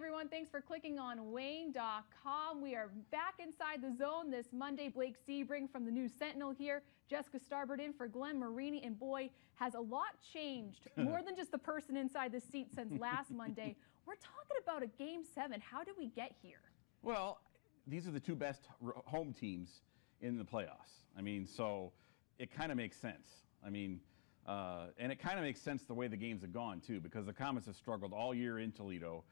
everyone. Thanks for clicking on Wayne.com. We are back inside the zone this Monday. Blake Sebring from the News Sentinel here. Jessica Starbird in for Glenn Marini. And boy, has a lot changed. More than just the person inside the seat since last Monday. We're talking about a Game 7. How did we get here? Well, these are the two best home teams in the playoffs. I mean, so it kind of makes sense. I mean, and it kind of makes sense the way the games have gone, too, because the Comets have struggled all year in Toledo.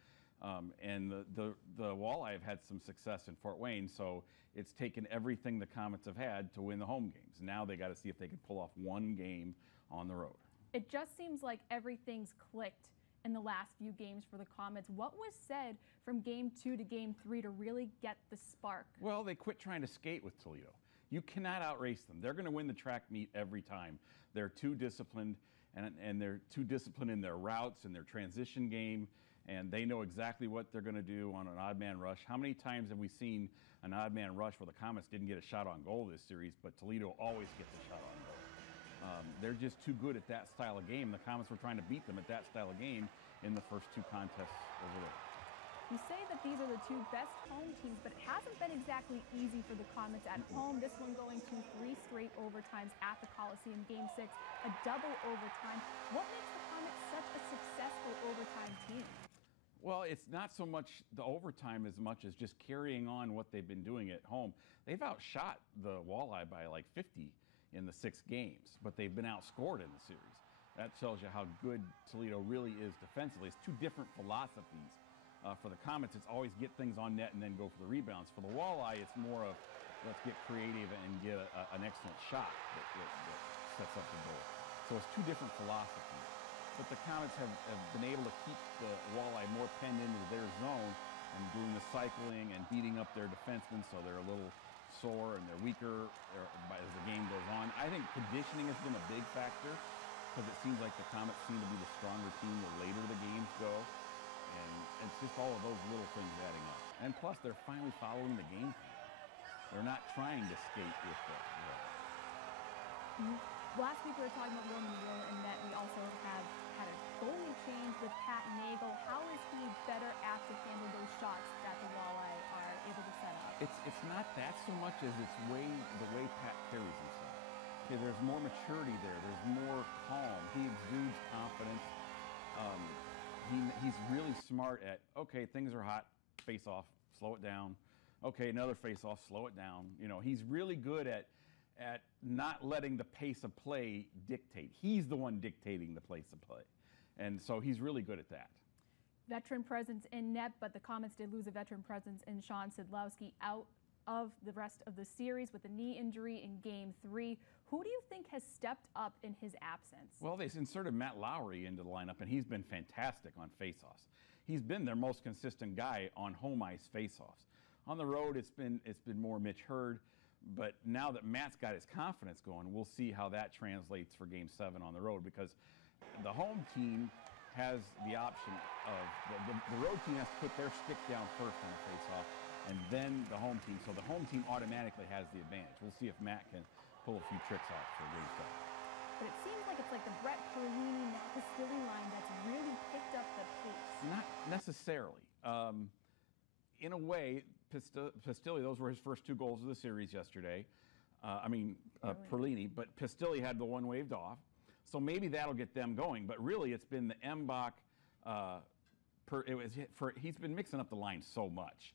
And the Walleye have had some success in Fort Wayne, so it's taken everything the Comets have had to win the home games. Now they got to see if they can pull off one game on the road. It just seems like everything's clicked in the last few games for the Comets. What was said from Game 2 to Game 3 to really get the spark? Well, they quit trying to skate with Toledo. You cannot outrace them. They're going to win the track meet every time. They're too disciplined, and they're too disciplined in their routes and their transition game, and they know exactly what they're going to do on an odd man rush. How many times have we seen an odd man rush where the Comets didn't get a shot on goal this series, but Toledo always gets a shot on goal? They're just too good at that style of game. The Comets were trying to beat them at that style of game in the first two contests over there. You say that these are the two best home teams, but it hasn't been exactly easy for the Comets at home. This one going to 3 straight overtimes at the Coliseum. Game 6, a double overtime. What makes the Comets such a successful overtime team? Well, it's not so much the overtime as much as just carrying on what they've been doing at home. They've outshot the Walleye by like 50 in the 6 games, but they've been outscored in the series. That tells you how good Toledo really is defensively. It's two different philosophies. For the Comets, it's always get things on net and then go for the rebounds. For the Walleye, it's more of let's get creative and get an excellent shot that sets up the goal. So it's two different philosophies. But the Comets have been able to keep the Walleye more penned into their zone and doing the cycling and beating up their defensemen so they're a little sore and they're weaker as the game goes on. I think conditioning has been a big factor because it seems like the Comets seem to be the stronger team the later the games go. And it's just all of those little things adding up. And plus, they're finally following the game plan. They're not trying to skate with the Last week we were talking about Roman Wheeler and net. We also have had a goalie change with Pat Nagel. How is he better at to handle those shots that the Walleye are able to set up? It's not that so much as it's the way Pat carries himself. Okay, there's more maturity there. There's more calm. He exudes confidence. He's really smart at, okay, things are hot, face off, slow it down. Okay, another face off, slow it down. You know, he's really good at not letting the pace of play dictate. He's the one dictating the pace of play. And so he's really good at that. Veteran presence in net, but the Comets did lose a veteran presence in Sean Sidlowski out of the rest of the series with a knee injury in Game 3. Who do you think has stepped up in his absence? Well, they inserted Matt Lowry into the lineup, and he's been fantastic on faceoffs. He's been their most consistent guy on home ice faceoffs. On the road, it's been more Mitch Hurd, but now that Matt's got his confidence going, we'll see how that translates for Game 7 on the road, because the home team has the option of the road team has to put their stick down first on a faceoff, and then the home team. So the home team automatically has the advantage. We'll see if Matt can pull a few tricks off for Game 7. But it seems like it's like the Brett Perlini, Matt Pistilli line that's really picked up the pace. Not necessarily. In a way, Pistilli, those were his first 2 goals of the series yesterday. Perlini, but Pistilli had the one waved off. So maybe that'll get them going. But really, it's been the Mbach. He's been mixing up the line so much.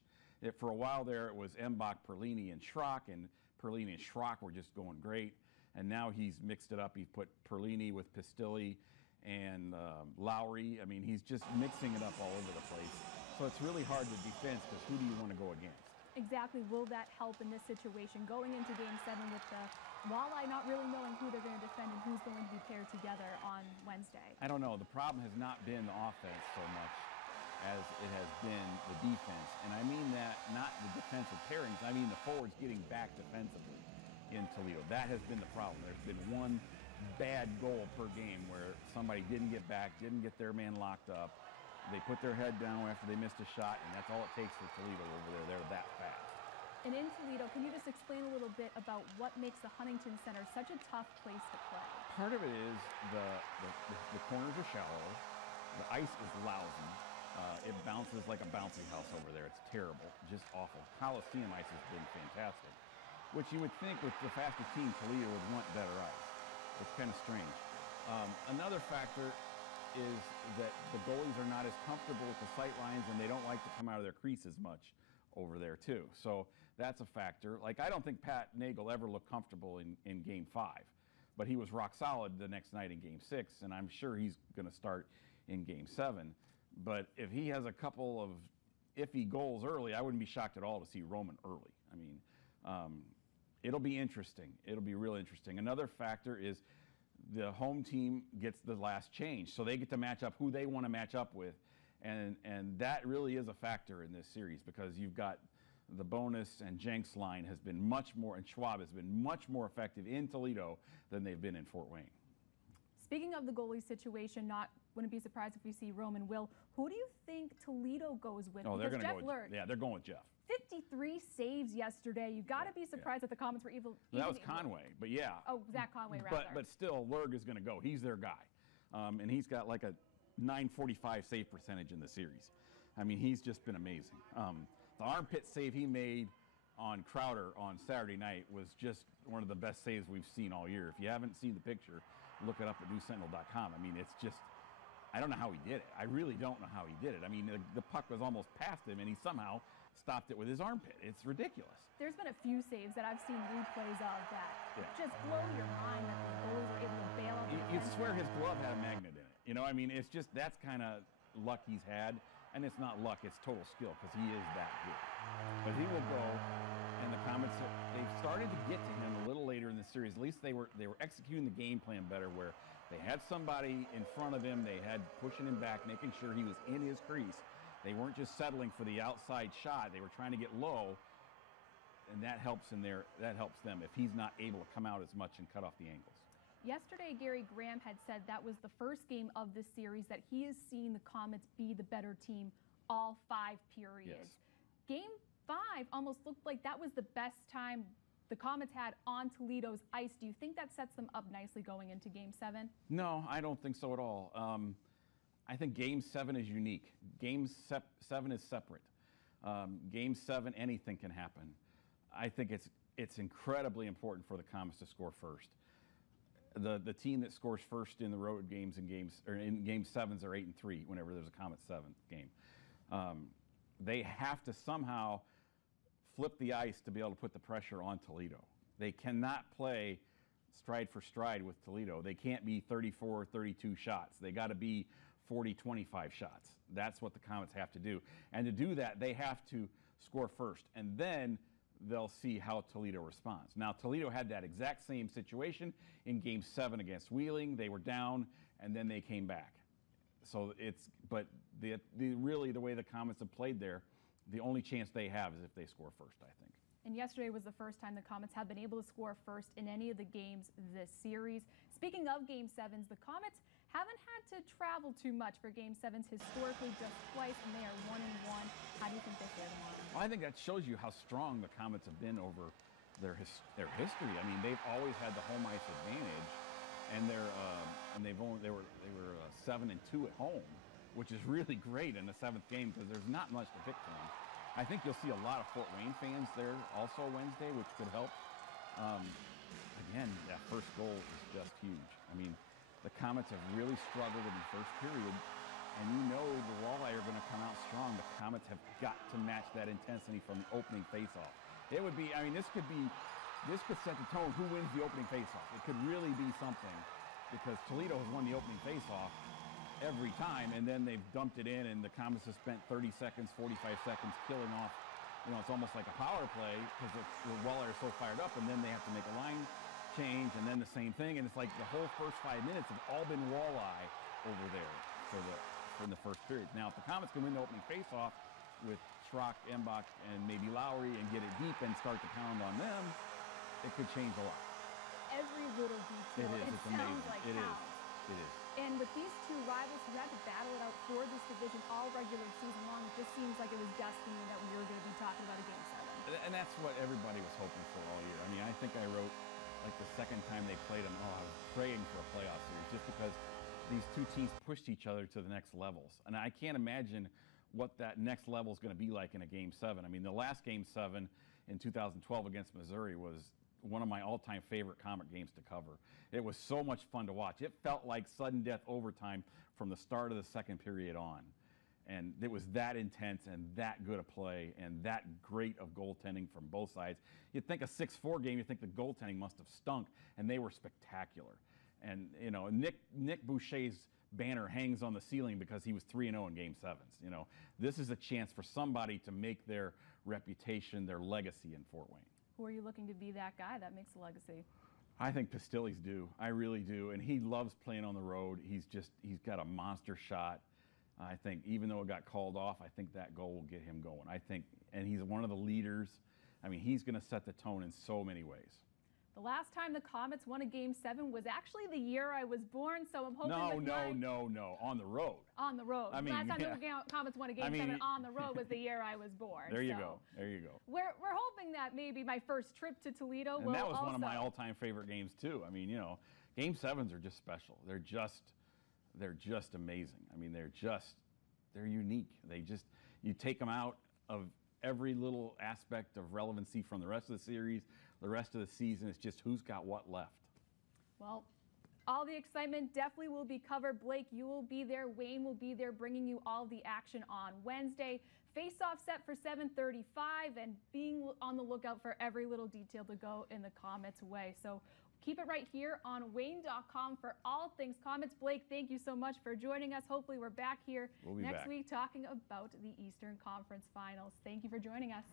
For a while there, it was Mbach, Perlini, and Schrock, and Perlini and Schrock were just going great. And now he's mixed it up. He's put Perlini with Pistilli and Lowry. I mean, he's just mixing it up all over the place. So it's really hard to defend because who do you want to go against? Exactly. Will that help in this situation? Going into Game 7 with the Walleye not really knowing who they're going to defend and who's going to be paired together on Wednesday. I don't know. The problem has not been the offense so much as it has been the defense. And I mean that not the defensive pairings, I mean the forwards getting back defensively in Toledo. That has been the problem. There's been one bad goal per game where somebody didn't get back, didn't get their man locked up. They put their head down after they missed a shot, and that's all it takes for Toledo over there. They're that fast. And in Toledo, can you just explain a little bit about what makes the Huntington Center such a tough place to play? Part of it is the corners are shallow, the ice is lousy, It bounces like a bouncy house over there. It's terrible, just awful. Coliseum ice has been fantastic, which you would think with the fastest team, Toledo would want better ice. It's kind of strange. Another factor is that the goalies are not as comfortable with the sight lines, and they don't like to come out of their crease as much over there too. So that's a factor. Like, I don't think Pat Nagel ever looked comfortable in Game 5, but he was rock solid the next night in Game 6, and I'm sure he's going to start in Game 7. But if he has a couple of iffy goals early, I wouldn't be shocked at all to see Roman early. I mean, it'll be interesting. It'll be real interesting. Another factor is the home team gets the last change, so they get to match up who they want to match up with, and that really is a factor in this series, because you've got the Bonus and Jenks line has been much more, and Schwab has been much more effective in Toledo than they've been in Fort Wayne. Speaking of the goalie situation, wouldn't be surprised if we see Roman Will. Who do you think Toledo goes with? Oh, they're going to go with Jeff. Yeah, they're going with Jeff. 53 saves yesterday. You got to be surprised that the Comets were even. That was Conway, but yeah. Oh, Zach Conway, rather. But still, Lurg is going to go. He's their guy, and he's got like a .945 save percentage in the series. I mean, he's just been amazing. The armpit save he made on Crowder on Saturday night was just one of the best saves we've seen all year. If you haven't seen the picture, look it up at newsentinel.com. I mean, it's just, I don't know how he did it. I really don't know how he did it. I mean, the puck was almost past him, and he somehow stopped it with his armpit. It's ridiculous. There's been a few saves that I've seen replays of that just blow your mind that the goalies were able to bail out. You'd swear his glove had a magnet in it. You know, I mean, it's just, that's kind of luck he's had. And it's not luck, it's total skill, because he is that good. But he will go, and the Comets, they've started to get to him a little later in the series. At least they were executing the game plan better, where they had somebody in front of him, they had pushing him back, making sure he was in his crease. They weren't just settling for the outside shot. They were trying to get low, and that helps them if he's not able to come out as much and cut off the angles. Yesterday, Gary Graham had said that was the first game of this series that he has seen the Comets be the better team all 5 periods. Yes. Game 5 almost looked like that was the best time the Comets had on Toledo's ice. Do you think that sets them up nicely going into Game 7? No, I don't think so at all. I think Game 7 is unique. Game 7 is separate. Game 7, anything can happen. I think it's incredibly important for the Comets to score first. The team that scores first in the road games in Game 7s are 8-3 whenever there's a Comet 7th game. They have to somehow flip the ice to be able to put the pressure on Toledo. They cannot play stride for stride with Toledo. They can't be 34, 32 shots. They got to be 40, 25 shots. That's what the Comets have to do. And to do that, they have to score first, and then they'll see how Toledo responds. Now, Toledo had that exact same situation in Game 7 against Wheeling. They were down, and then they came back. So but really the way the Comets have played there, the only chance they have is if they score first, I think. And yesterday was the first time the Comets have been able to score first in any of the games this series. Speaking of Game 7s, the Comets haven't had to travel too much for Game 7s, historically just twice, and they are 1-1. How do you think they fare tomorrow? Well, I think that shows you how strong the Comets have been over their history. I mean, they've always had the home ice advantage, and they were 7-2 at home, which is really great in the 7th game because there's not much to pick from. I think you'll see a lot of Fort Wayne fans there also Wednesday, which could help. Again, that first goal is just huge. I mean, the Comets have really struggled in the first period, and you know the Walleye are going to come out strong. The Comets have got to match that intensity from the opening faceoff. It would be, I mean, this could set the tone who wins the opening faceoff. It could really be something, because Toledo has won the opening faceoff every time, and then they've dumped it in, and the Comets have spent 30 seconds, 45 seconds killing off. You know, it's almost like a power play because the Walleye are so fired up, and then they have to make a line change, and then the same thing, and it's like the whole first 5 minutes have all been Walleye over there for the first period. Now, if the Comets can win the opening faceoff with Schrock, Embach, and maybe Lowry and get it deep and start to pound on them, it could change a lot. Every little detail. It's amazing. Like it is. And with these two rivals who had to battle it out for this division all regular season long, it just seems like it was destiny that we were going to be talking about a Game 7. And that's what everybody was hoping for all year. I mean, I think I wrote, like, the second time they played them, I was praying for a playoff series, just because these two teams pushed each other to the next levels. And I can't imagine what that next level is going to be like in a Game 7. I mean, the last Game 7 in 2012 against Missouri was one of my all-time favorite Comet games to cover. It was so much fun to watch. It felt like sudden death overtime from the start of the second period on. And it was that intense and that good a play and that great of goaltending from both sides. You'd think a 6-4 game, you'd think the goaltending must have stunk, and they were spectacular. And, you know, Nick Boucher's banner hangs on the ceiling because he was 3-0 in Game 7s. You know, this is a chance for somebody to make their reputation, their legacy in Fort Wayne. Who are you looking to be that guy that makes a legacy? I think Pistilli's do. I really do. And he loves playing on the road. He's got a monster shot. I think even though it got called off, I think that goal will get him going. I think, and he's one of the leaders. I mean, he's going to set the tone in so many ways. The last time the Comets won a Game 7 was actually the year I was born, so I'm hoping No. On the road. On the road. I mean, last time the Comets won a Game 7 on the road was the year I was born. There you go. There you go. We're hoping that maybe my first trip to Toledo will And that was also... one of my all-time favorite games, too. I mean, you know, Game 7s are just special. They're just amazing. I mean, they're unique. You take them out of every little aspect of relevancy from the rest of the series, the rest of the season. It's just who's got what left. Well, all the excitement definitely will be covered. Blake, you will be there. Wayne will be there bringing you all the action on Wednesday. Face-off set for 7:35 and being on the lookout for every little detail to go in the Comets' way. So keep it right here on Wayne.com for all things Comets. Blake, thank you so much for joining us. Hopefully we're back here next week talking about the Eastern Conference Finals. Thank you for joining us.